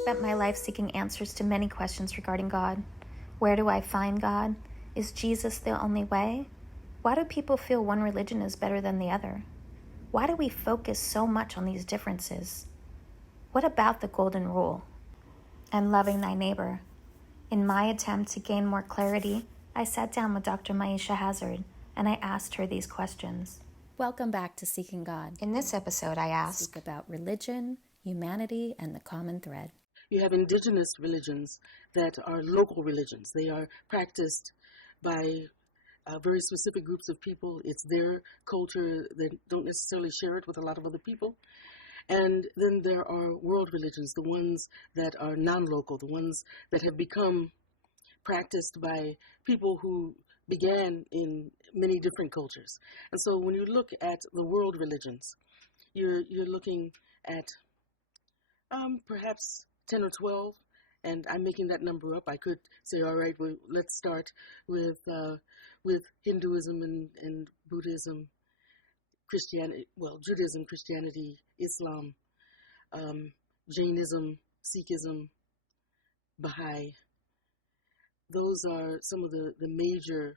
spent my life seeking answers to many questions regarding God. Where do I find God? Is Jesus the only way? Why do people feel one religion is better than the other? Why do we focus so much on these differences? What about the golden rule and loving thy neighbor? In my attempt to gain more clarity, I sat down with Dr. Maisha Hazzard and I asked her these questions. Welcome back to Seeking God. In this episode, I asked, Speak about religion, humanity, and the common thread. You have indigenous religions that are local religions. They are practiced by very specific groups of people. It's their culture. They don't necessarily share it with a lot of other people. And then there are world religions, the ones that are non-local, the ones that have become practiced by people who began in many different cultures. And so when you look at the world religions, you're looking at perhaps 10 or 12, and I'm making that number up. I could say, all right, well, let's start with Hinduism and Buddhism, Christianity, Judaism, Christianity, Islam, Jainism, Sikhism, Baha'i. Those are some of the major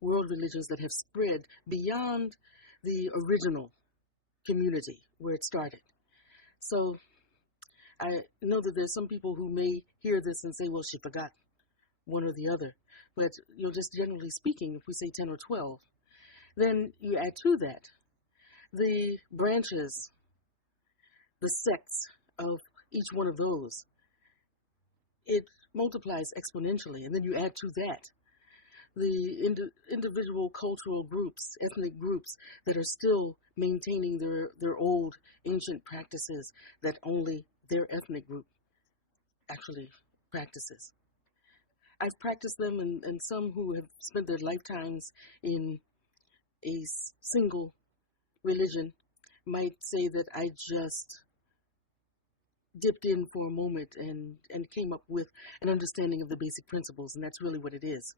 world religions that have spread beyond the original community where it started. So I know that there's some people who may hear this and say, well, she forgot one or the other. But, just generally speaking, if we say 10 or 12, then you add to that the branches, the sects of each one of those. It multiplies exponentially. And then you add to that the individual cultural groups, ethnic groups that are still maintaining their old ancient practices that only their ethnic group actually practices. I've practiced them, and some who have spent their lifetimes in a single religion might say that I just dipped in for a moment and came up with an understanding of the basic principles, and that's really what it is.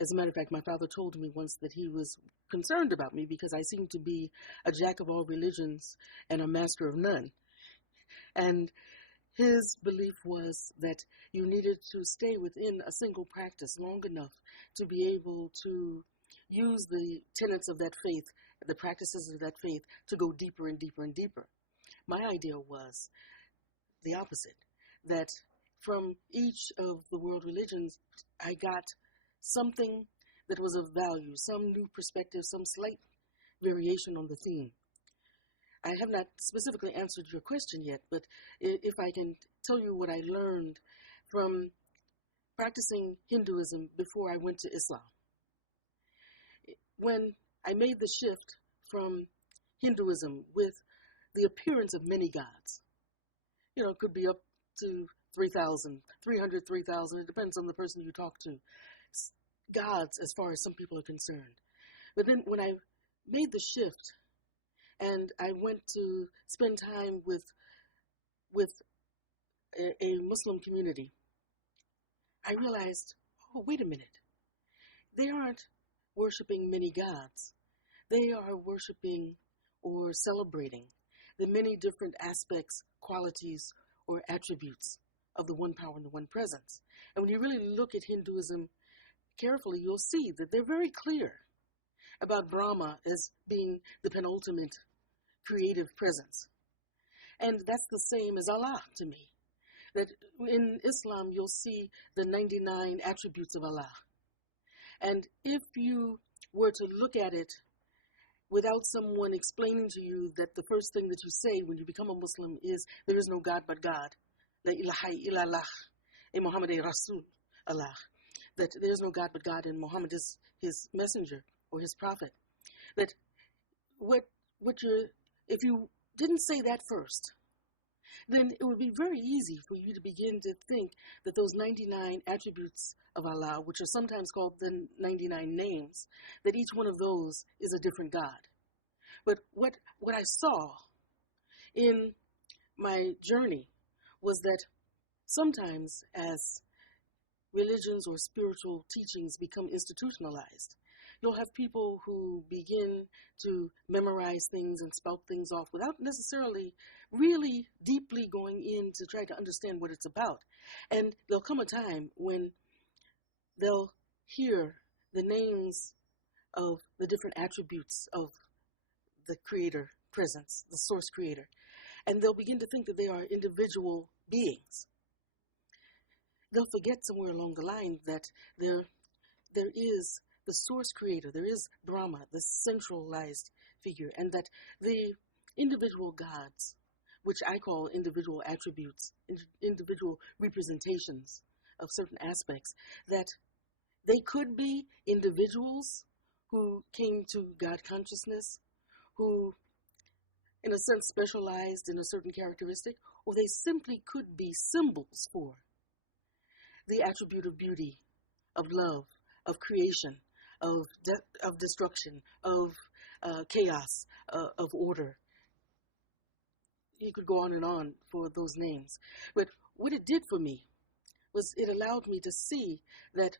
As a matter of fact, my father told me once that he was concerned about me because I seemed to be a jack of all religions and a master of none. And his belief was that you needed to stay within a single practice long enough to be able to use the tenets of that faith, the practices of that faith, to go deeper and deeper and deeper. My idea was the opposite, that from each of the world religions, I got something that was of value, some new perspective, some slight variation on the theme. I have not specifically answered your question yet, but if I can tell you what I learned from practicing Hinduism before I went to Islam. When I made the shift from Hinduism with the appearance of many gods, it could be up to 3,000, 300, 3,000, it depends on the person you talk to, gods as far as some people are concerned. But then when I made the shift and I went to spend time with a Muslim community, I realized, oh, wait a minute. They aren't worshiping many gods. They are worshiping or celebrating the many different aspects, qualities, or attributes of the one power and the one presence. And when you really look at Hinduism carefully, you'll see that they're very clear about Brahma as being the penultimate creative presence. And that's the same as Allah to me. That in Islam, you'll see the 99 attributes of Allah. And if you were to look at it without someone explaining to you that the first thing that you say when you become a Muslim is, there is no God but God, La ilaha illallah, Muhammad Rasul Allah, that there is no God but God and Muhammad is his messenger or his prophet. That if you didn't say that first, then it would be very easy for you to begin to think that those 99 attributes of Allah, which are sometimes called the 99 names, that each one of those is a different God. But what I saw in my journey was that sometimes as religions or spiritual teachings become institutionalized, you'll have people who begin to memorize things and spout things off without necessarily really deeply going in to try to understand what it's about. And there'll come a time when they'll hear the names of the different attributes of the creator presence, the source creator, and they'll begin to think that they are individual beings. They'll forget somewhere along the line that there is the source creator, there is Brahma, the centralized figure, and that the individual gods, which I call individual attributes, individual representations of certain aspects, that they could be individuals who came to God consciousness, who, in a sense, specialized in a certain characteristic, or they simply could be symbols for the attribute of beauty, of love, of creation, of destruction, of chaos, of order. You could go on and on for those names. But what it did for me was it allowed me to see that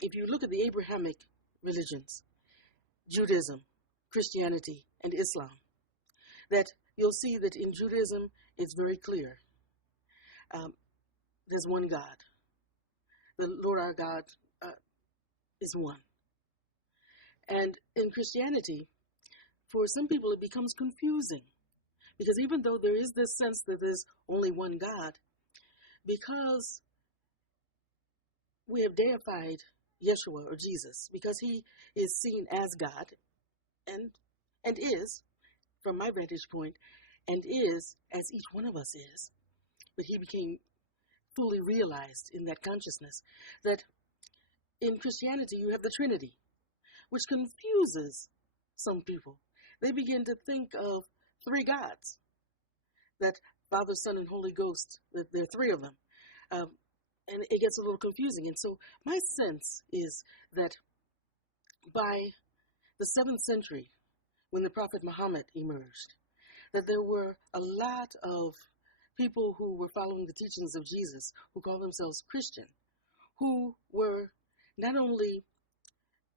if you look at the Abrahamic religions, Judaism, Christianity, and Islam, that you'll see that in Judaism, it's very clear. There's one God. The Lord our God is one. And in Christianity, for some people, it becomes confusing. Because even though there is this sense that there's only one God, because we have deified Yeshua or Jesus, because he is seen as God and is, from my vantage point, and is as each one of us is. But he became fully realized in that consciousness that in Christianity you have the Trinity, which confuses some people. They begin to think of three gods, that Father, Son, and Holy Ghost, that there are three of them. And it gets a little confusing. And so my sense is that by the 7th century, when the Prophet Muhammad emerged, that there were a lot of people who were following the teachings of Jesus, who called themselves Christian, who were not only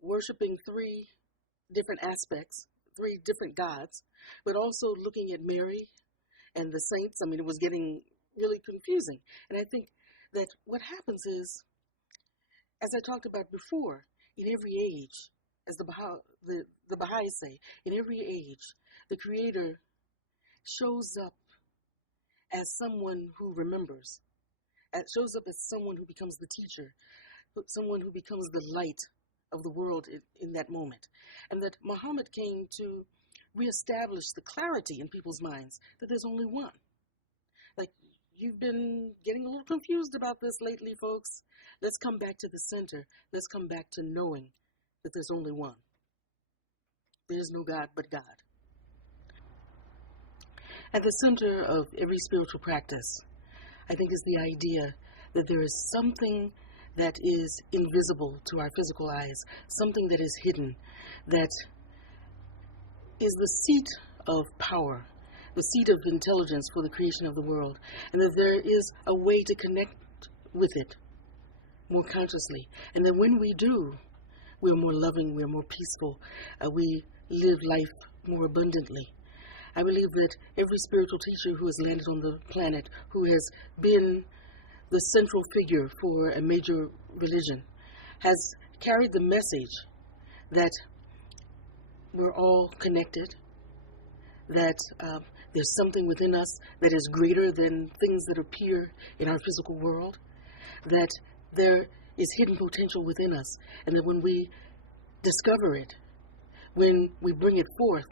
worshiping three different aspects, three different gods, but also looking at Mary and the saints. I mean, it was getting really confusing. And I think that what happens is, as I talked about before, in every age, as the Baha'is say, in every age, the Creator shows up as someone who remembers. It shows up as someone who becomes the teacher, someone who becomes the light of the world in that moment. And that Muhammad came to reestablish the clarity in people's minds that there's only one. Like, you've been getting a little confused about this lately, folks. Let's come back to the center. Let's come back to knowing that there's only one. There's no God but God. At the center of every spiritual practice, I think, is the idea that there is something that is invisible to our physical eyes, something that is hidden, that is the seat of power, the seat of intelligence for the creation of the world, and that there is a way to connect with it more consciously, and that when we do, we're more loving, we're more peaceful, we live life more abundantly. I believe that every spiritual teacher who has landed on the planet, who has been the central figure for a major religion, has carried the message that we're all connected, that there's something within us that is greater than things that appear in our physical world, that there is hidden potential within us, and that when we discover it, when we bring it forth,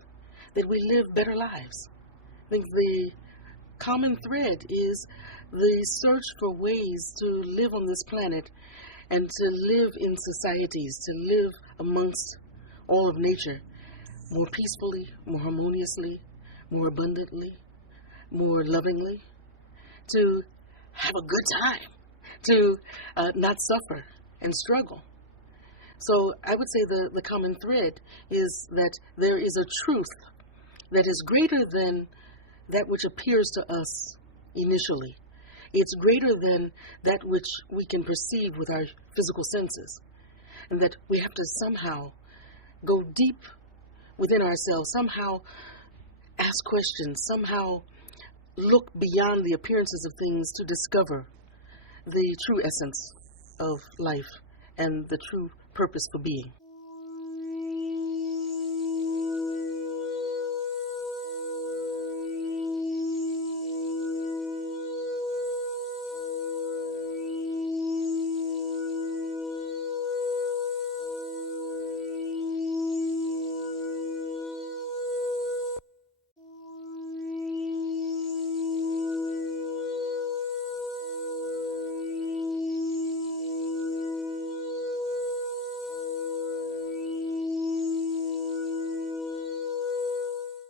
that we live better lives. I think the common thread is the search for ways to live on this planet and to live in societies, to live amongst all of nature more peacefully, more harmoniously, more abundantly, more lovingly, to have a good time, to not suffer and struggle. So I would say the common thread is that there is a truth that is greater than that which appears to us initially. It's greater than that which we can perceive with our physical senses. And that we have to somehow go deep within ourselves, somehow ask questions, somehow look beyond the appearances of things to discover the true essence of life and the true purpose for being.